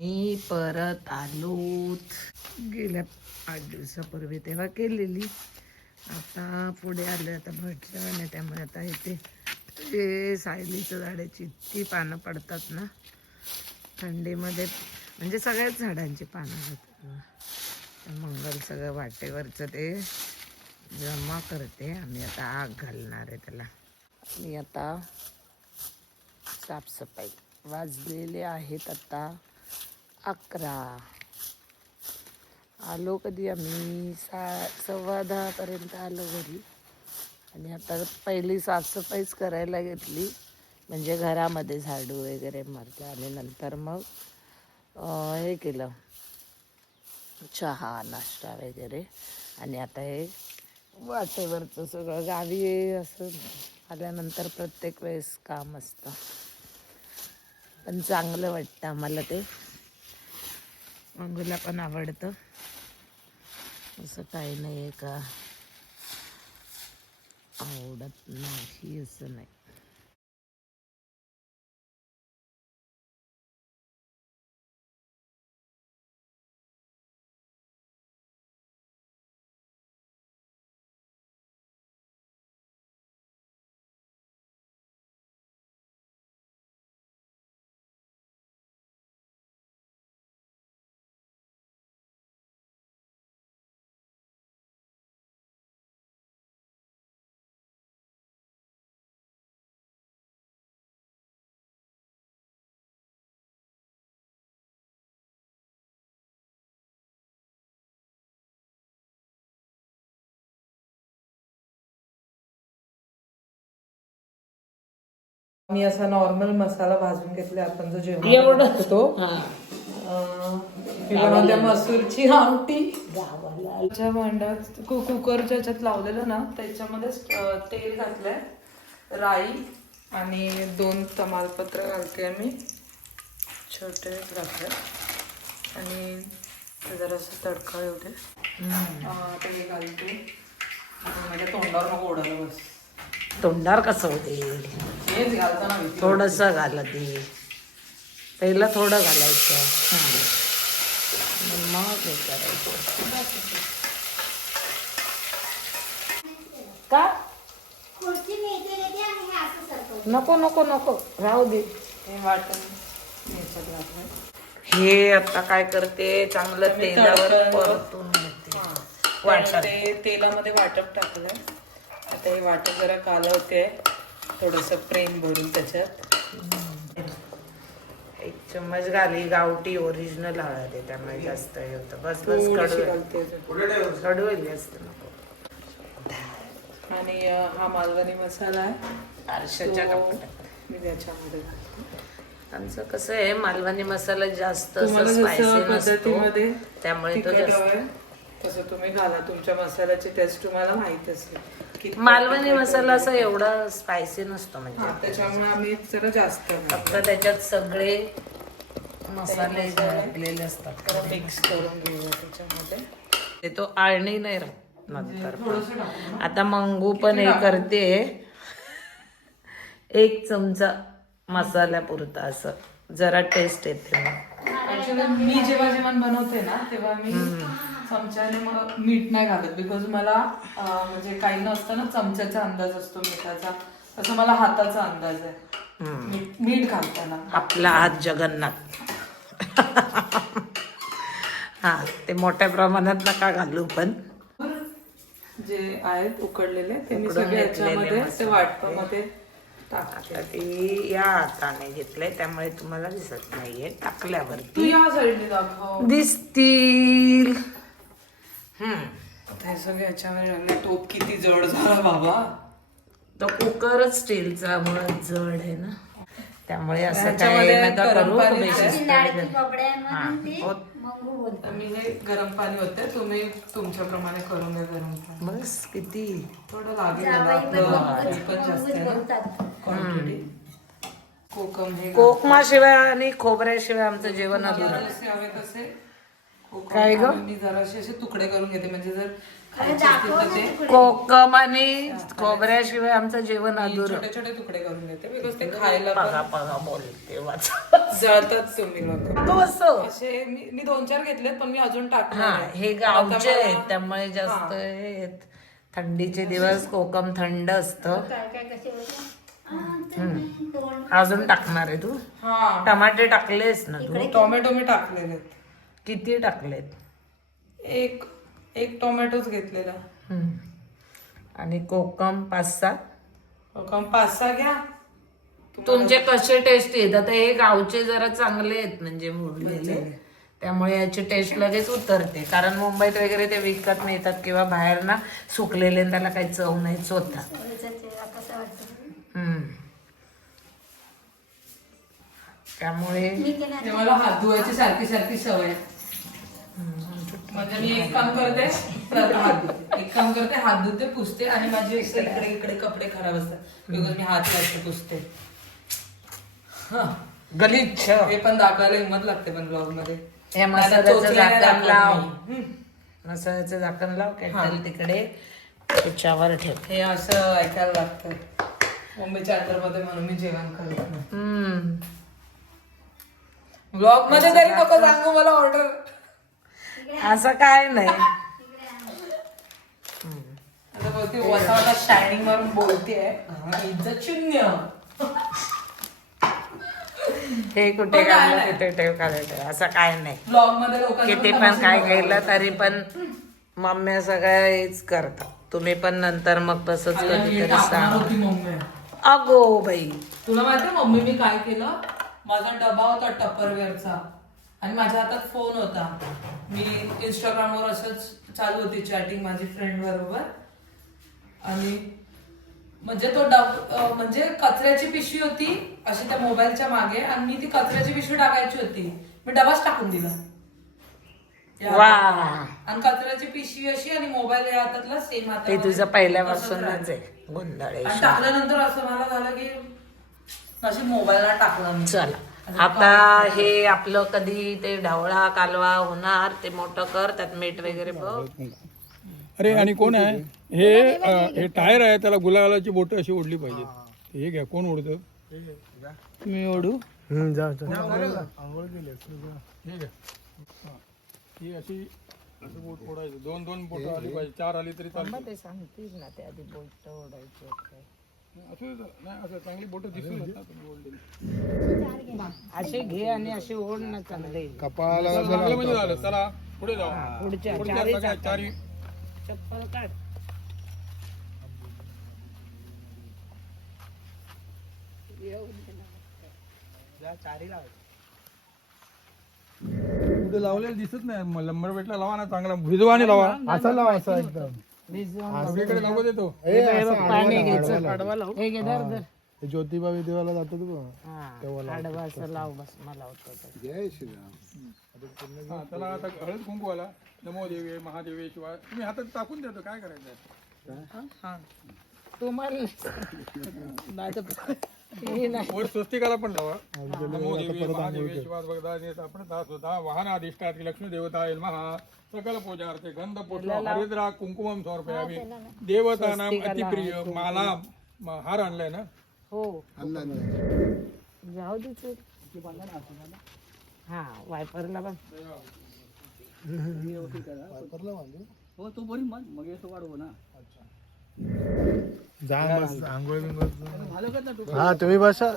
मी परत आलो गेल्या 8 दिवसापूर्वी तेव्हा केलेली. आता पुढे आले, आता भटलं आणि त्यामुळे आता इथे ते सायलीच्या झाडाची इतकी पानं पडतात ना थंडीमध्ये, म्हणजे सगळ्याच झाडांची पानं जातात ना. मंगल सगळं वाटेवरचं ते जमा करते. आम्ही आता आग घालणार आहे त्याला. मी आता साफसफाई, वाजलेले आहेत आता 11. आलो कधी आम्ही 10:15 पर्यंत आलो घरी. आणि आता पहिली साफसफाईच करायला घेतली, म्हणजे घरामध्ये झाडू वगैरे मारलं आणि नंतर मग हे केलं, चहा नाश्ता वगैरे. आणि आता हे वाटेवरचं सगळं गावी असं आल्यानंतर प्रत्येक वेळेस काम असतं, पण चांगलं वाटतं आम्हाला ते. मंगूला पण आवडतं, असं काही नाही आहे का आवडत नाही असं नाही. मी असा नॉर्मल मसाला भाजून घेतला, आपण जो जेवण एवढं बनवतो त्या मसूरची आमटी भांड्यात कुकरच्या याच्यात लावलेलं ना, त्याच्यामध्ये तेल घातलंय, राई आणि 2 तमालपत्र घालते मी, छोटे घातले, आणि जरासं तडका येऊ दे. ते घालते. माझ्या तोंडावर नको ओढायला, बस. तोंडावर कसं होते, हेच घालताना थोडस घालत पहिलं थोडं घालायचं, मग हे करायचं. का नको नको नको राहू दे. हे वाटण ह्याच्यात घातलंय. हे आता काय करते, चांगलं तेलावर परतून घेते. वाटण ते तेलामध्ये वाटप टाकलंय. आता हे वाटप जरा कालवते, थोडंसं प्रेम भरून त्याच्यात. 1 चम्मच घाली, गावठी ओरिजिनल हळद आहे त्यामुळे जास्त हे होतं. बस बस कडू जास्त नको. आणि हा मालवणी मसाला आहे, आरशाच्या कपाटात मी त्याच्यामध्ये घालते. आमचं कसं आहे, मालवणी मसाला जास्त तुम्हाला जसं पद्धतीमध्ये त्यामुळे तो तिखट जास्त. हवंय तसं तुम्ही घाला, तुमच्या मसाल्याची टेस्ट तुम्हाला माहित असेल. मालवणी मसाला असा एवढा स्पायसी नसतो, म्हणजे त्याच्यामुळे आम्ही जरा जास्त फक्त त्याच्यात सगळे मसाले घातलेले असतात. मिक्स करून घेऊया त्याच्यामध्ये. ते तो आळणी नाही राहत नंतर. आता मंगू पण हे करते, 1 चमचा मसाल्यापुरता, असं जरा टेस्ट येते. ऍक्च्युली मी जेव्हा जेवण बनवते ना, तेव्हा मी चमच्याने मग मीठ नाही घालत, बिकॉज मला म्हणजे काही नसतं ना, चमच्याचा अंदाज असतो मिठाचा, तसं मला हाताचा अंदाज आहे मीठ घालताना. आपला हात जगन्नाथ. हा, ते मोठ्या प्रमाणात नका घालू, पण जे आहेत उकडलेले ते मी सगळे याच्यामध्ये ते वाटपामध्ये टाकते. आता ती या हाताने घेतलंय त्यामुळे तुम्हाला दिसत नाहीये, तू टाकल्यावरती या साईडने दाखव, दिसतील. हे सगळे याच्यामध्ये लागले. टोप किती जड झाला बाबा. तो कुकरच स्टीलचा मुळे जड आहे ना, त्यामुळे असं ह्याच्यामध्ये काय नका गरम करू. पाणी मी हे गरम पाणी होते, तुम्ही तुमच्याप्रमाणे करून घ्या गरम पाणी. बस किती थोडं लागेल मला, पण जास्त आहे ना क्वांटिटी. कोकम हे कोकमाशिवाय आणि खोबऱ्याशिवाय आमचं जेवण अधुरं. जसे हवे तसे कोकम काय ग? मी जरासे असे तुकडे करून घेते, म्हणजे जर खायचे असतील तर ते कोकम आणि खोबऱ्याशिवाय आमचं जेवण अधुरं. छोटे छोटे तुकडे करून घेते, बिकॉज ते खायला बघा बघा बोलते वाच. जळतात तुम्ही लोक तो असं असे मी 2-4 घेतलेत पण मी अजून टाकणार हा आहे. हे गावचे आहेत त्यामुळे जास्त आहेत. थंडीचे दिवस कोकम थंड असतं. अजून टाकणार आहे तू? हा टमाटे टाकलेस ना तू? टोमॅटो मी टाकलेले आहेत. किती टाकलेत? एक टोमॅटोच घेतलेला. आणि कोकम 5-6. 5-6 घ्या. तुमचे कसे टेस्ट येत? आता हे गावचे जरा चांगले आहेत म्हणजे मुरलेले, त्यामुळे याची टेस्ट लगेच उतरते. कारण मुंबईत वगैरे ते विकत मिळतात किंवा बाहेर ना सुकलेले आणि त्याला काही चव नाहीच होता. त्यामुळे ते मला हात धुवायची सारखी सवय आहे. म्हणजे मी एक काम करते तर हात धुते, एक काम करते हात धुते, पुसते आणि माझे इकडे कपडे खराब असतात बिकॉज मी हात लावते पुसते. गलिच्छ. हे पण दाखवायला हिंमत लागते पण ब्लॉग मध्ये. हे मसाल्याचं झाकण लाव, मसाल्याचं झाकण लाव, कॅटल तिकडे त्याच्यावर ठेव. हे असं ऐकायला लागतं मुंबईच्या ऑर्डर मध्ये म्हणून मी जेवण करत नाही. ब्लॉग मध्ये तरी नको सांगू मला ऑर्डर. असं काय नाही. आता बोलते वसा शायनिंग मारून बोलतेय इज्जत शून्य. हे कुठे काढलं तिथे ठेव, काढायचं असं काय नाही. ब्लॉग मध्ये लोक किती पण काय केलं तरी पण मम्मी सगळं हेच करतात. तुम्ही पण नंतर मग तसंच कधीतरी सांग. होती मम्मी. अगो बाई, तुला माहितीये मम्मी मी काय केलं? माझा डबा होता टपरवेअरचा आणि माझ्या हातात फोन होता. मी इंस्टाग्रामवर असंच चालू होती चॅटिंग माझी फ्रेंड बरोबर आणि म्हणजे तो म्हणजे कचऱ्याची पिशवी होती अशी त्या मोबाईलच्या मागे आणि मी ती कचऱ्याची पिशवी टाकायची होती. मी डबाच टाकून दिला वा. आणि कचऱ्याची पिशवी अशी आणि मोबाईल या हातातला सेम हातात. ते तुझं पहिल्यापासूनच आहे गोंधळ. टाकल्यानंतर असं मला झालं की अशी मोबाईलला टाकलं मी. चला आता हे आपलं कधी ते ढवळा कालवा होणार ते मोठं कर, त्यात मीठ वगैरे बघ. अरे आणि कोण आहे हे टायर आहे त्याला गुलालाची बोट अशी ओढली पाहिजे. हे घ्या, कोण ओढतं? मी ओढू. ही अशी बोट ओढायची. 2-2 बोट आली पाहिजे, 4 आली तरी चालते. ते सांगतील ना ते आधी बोट ओढायची. नाही असं चांगली बोट दिसून येतात तुम्ही ओढलेली. असे घे आणि असे ओढ ना चांगले. कपाळाला म्हणजे झालं. चला पुढे जाऊ. पुढच्या पुढच्या चारी चप्पल काढ. कुठे लावलेलं दिसत नाही. लंबर बेटला लावा ना, चांगला भिजवा आणि लावा. असा लावा, असा एकदम सगळीकडे लागू देतो. पाणी घ्यायचं. हे घे धर धर. ज्योतिबा विदेवाला जातो तू. आडवा असं लाव बस. मला होतं त्याला आता हळद कुंकू आला. नमो देवे महादेवे शिवाय तुम्ही हातात टाकून देतो. काय करायचं तुम्हाला वर स्वस्तिकाला पण लावा. नमो देवे महादेवे शिवाय बघा आपण सुद्धा वाहन अधिष्ठात लक्ष्मी देवता येईल महा सकल पूजार्थे गंध पुष्प हरिद्रा कुंकुमम समर्पयामी देवता नाम अतिप्रिय माला हार आणलाय ना. हो जाऊ दे. हा वायपरला बघ. हा तुम्ही बसा.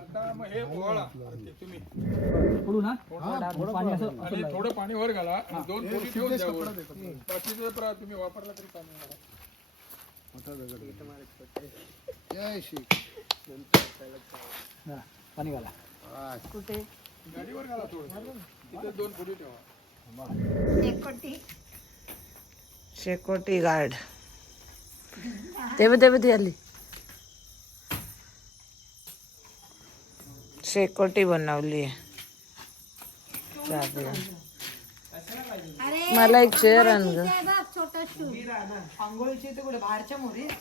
आता मग हे ओवाळा तुम्ही आणि थोडं पाणी वर घाला आणि 2 पोळी ठेवून द्या. बाकीचं तुम्ही वापरला तरी पाणी पाणी घाला. कुठे गाडीवर घाला. थोडं तिथे 2 पोळी ठेवा. शेकोटी गार्ड तेव्हा आली. शेकोटी बनवली आहे. मला एक चेअर आण ग.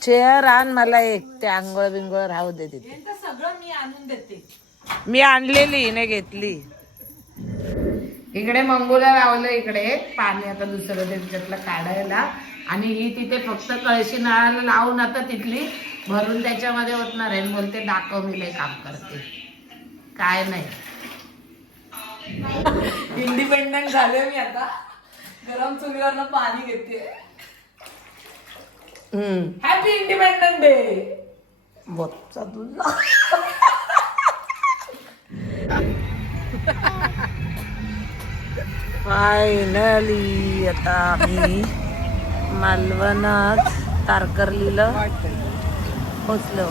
चेअर आण मला एक. ते आंघोळ बिंगोळ राहू दे तिथे. सगळं मी आणून देते. मी आणलेली हिने घेतली. इकडे मंगूला लावलं इकडे पाणी आता दुसरं त्याच्यातलं काढायला आणि ही तिथे फक्त कळशी नळाला लावून आता तिथली भरून त्याच्यामध्ये ओतणार आहे. बोलते दाखव मी लय काम करते. काय नाही इंडिपेंडंट झाले मी आता. गरम चुलीवरनं पाणी घेते. Happy independent day. बोचा तुझा फायनली आता आम्ही मालवणात तारकर्लीला पोचलो.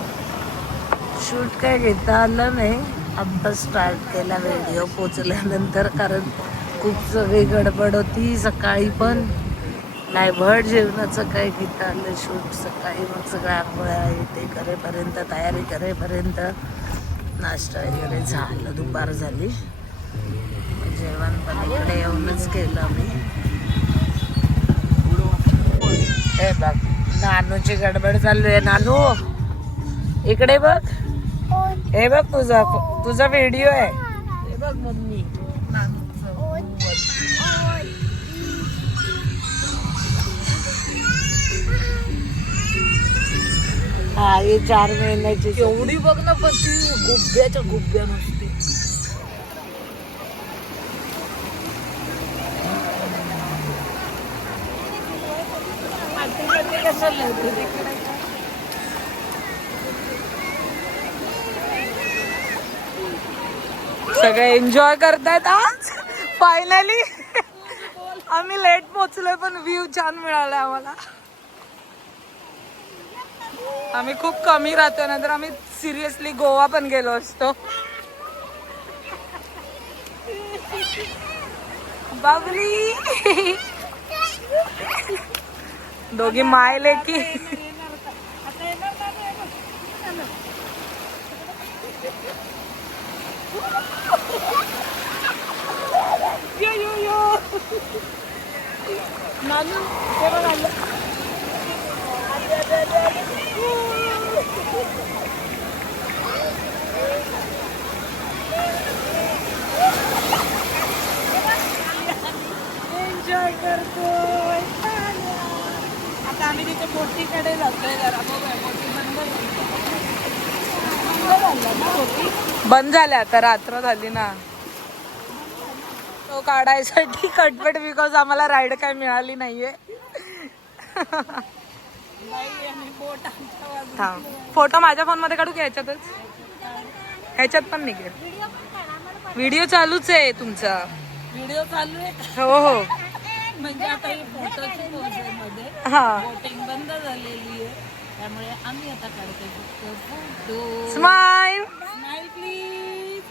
शूट काय घेता आलं नाही. आत्ता स्टार्ट केला व्हिडिओ पोचल्यानंतर, कारण खूप सगळी गडबड होती. सकाळी पण नाही भट जेवणाचं काय घेता आलं शूट. सकाळी मग सगळ्या आंघोळ्या ते करेपर्यंत, तयारी करेपर्यंत नाश्ता वगैरे झालं. दुपार झाली. जेवण पण इकडे येऊनच केलं मी. हे बघ नानूची गडबड चालू आहे. नानू इकडे बघ. हे बघ तुझा व्हिडिओ आहे. हे बघ मम्मी हा हे 4 महिन्याची. एवढी बघ ना पण ती गुब्ब्याच्या गुब्ब्या नसते. सगळे एन्जॉय करतायत आज. फायनली आम्ही लेट पोहोचलोय पण व्ह्यू छान मिळाला आम्हाला. आम्ही खूप कमी राहतो, नंतर आम्ही सिरियसली गोवा पण गेलो असतो. बाबली दोघी माय लेकी. नानू तेव्हा झालं. एन्जॉय करतोय. आता आम्ही तिथे बोटीकडे जातोय. जरा बोटी बंद झाल्या आता. रात्र झाली ना. तो काढायसाठी कटपट बिकॉज आम्हाला राईड काय मिळाली नाहीये. फोटो माझ्या फोन मध्ये काढू की ह्याच्यातच? ह्याच्यात पण निघेल. व्हिडिओ चालूच आहे तुमचा. व्हिडिओ चालू आहे. हो हो. म्हणजे आता फोटोची मध्ये हा बोटिंग बंद झालेली आहे त्यामुळे आम्ही आता काढतोय फक्त फोटो. Smile smile please.